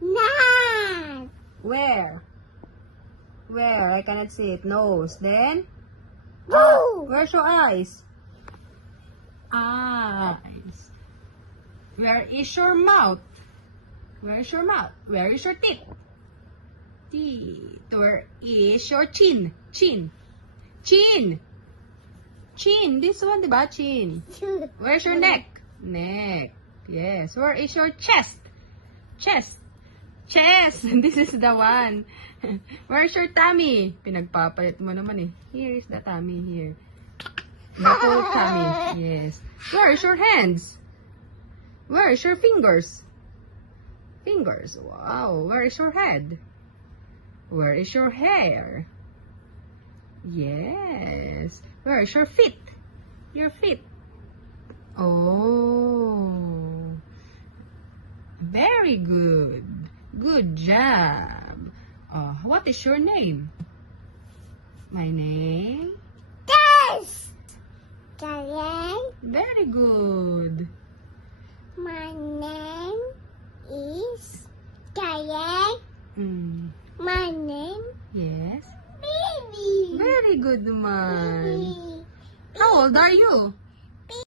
Nose. Where? Where? I cannot see it. Nose. Then? Nose. Where's your eyes? Eyes. Where is your mouth? Where is your mouth? Where is your teeth? Teeth. Where is your chin? Chin. Chin. Chin. This one, diba? Chin. Where's your neck? Neck. Yes. Where is your chest? Chest. Chest. This is the one. Where's your tummy? Pinagpapalit mo naman eh. Here is the tummy. Here. The whole tummy. Yes. Where is your hands? Where is your fingers? Fingers. Wow. Where is your head? Where is your hair? Yes. Where is your feet? Your feet. Oh. Very good. Good job. Oh, what is your name? My name? This. Diane. Very good. My name is Diane. My name Yes. Baby. Very good naman. Baby. How old are you?